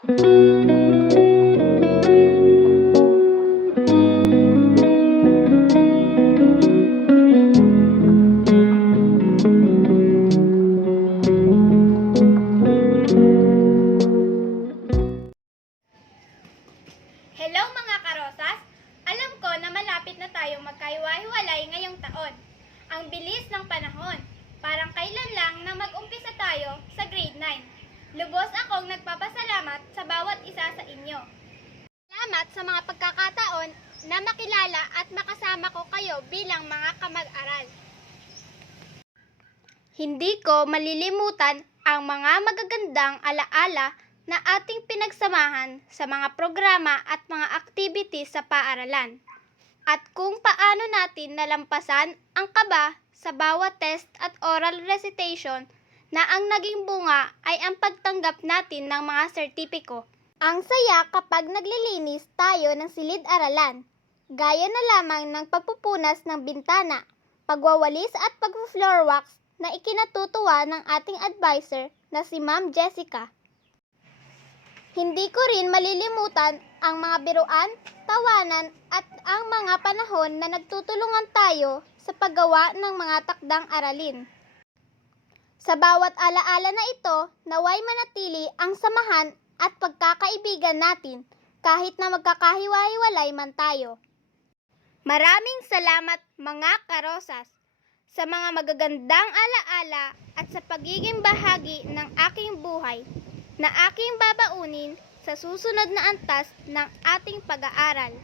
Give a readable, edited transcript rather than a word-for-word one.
Hello mga karosas! Alam ko na malapit na tayong magkahiwa-hiwalay ngayong taon. Ang bilis ng panahon. Parang kailan lang na mag-umpisa tayo sa grade 9. Lubos akong nagpapasalamat sa bawat isa sa inyo. Salamat sa mga pagkakataon na makilala at makasama ko kayo bilang mga kamag-aral. Hindi ko malilimutan ang mga magagandang alaala na ating pinagsamahan sa mga programa at mga activities sa paaralan. At kung paano natin nalampasan ang kaba sa bawat test at oral recitation na ang naging bunga ay ang pagtanggap natin ng mga sertipiko. Ang saya kapag naglilinis tayo ng silid-aralan, gaya na lamang ng pagpupunas ng bintana, pagwawalis at pag-floor wax na ikinatutuwa ng ating advisor na si Ma'am Jessica. Hindi ko rin malilimutan ang mga biruan, tawanan at ang mga panahon na nagtutulungan tayo sa paggawa ng mga takdang aralin. Sa bawat alaala na ito, naway manatili ang samahan at pagkakaibigan natin kahit na magkakahiwa-hiwalay man tayo. Maraming salamat mga karosas sa mga magagandang alaala at sa pagiging bahagi ng aking buhay na aking babaunin sa susunod na antas ng ating pag-aaral.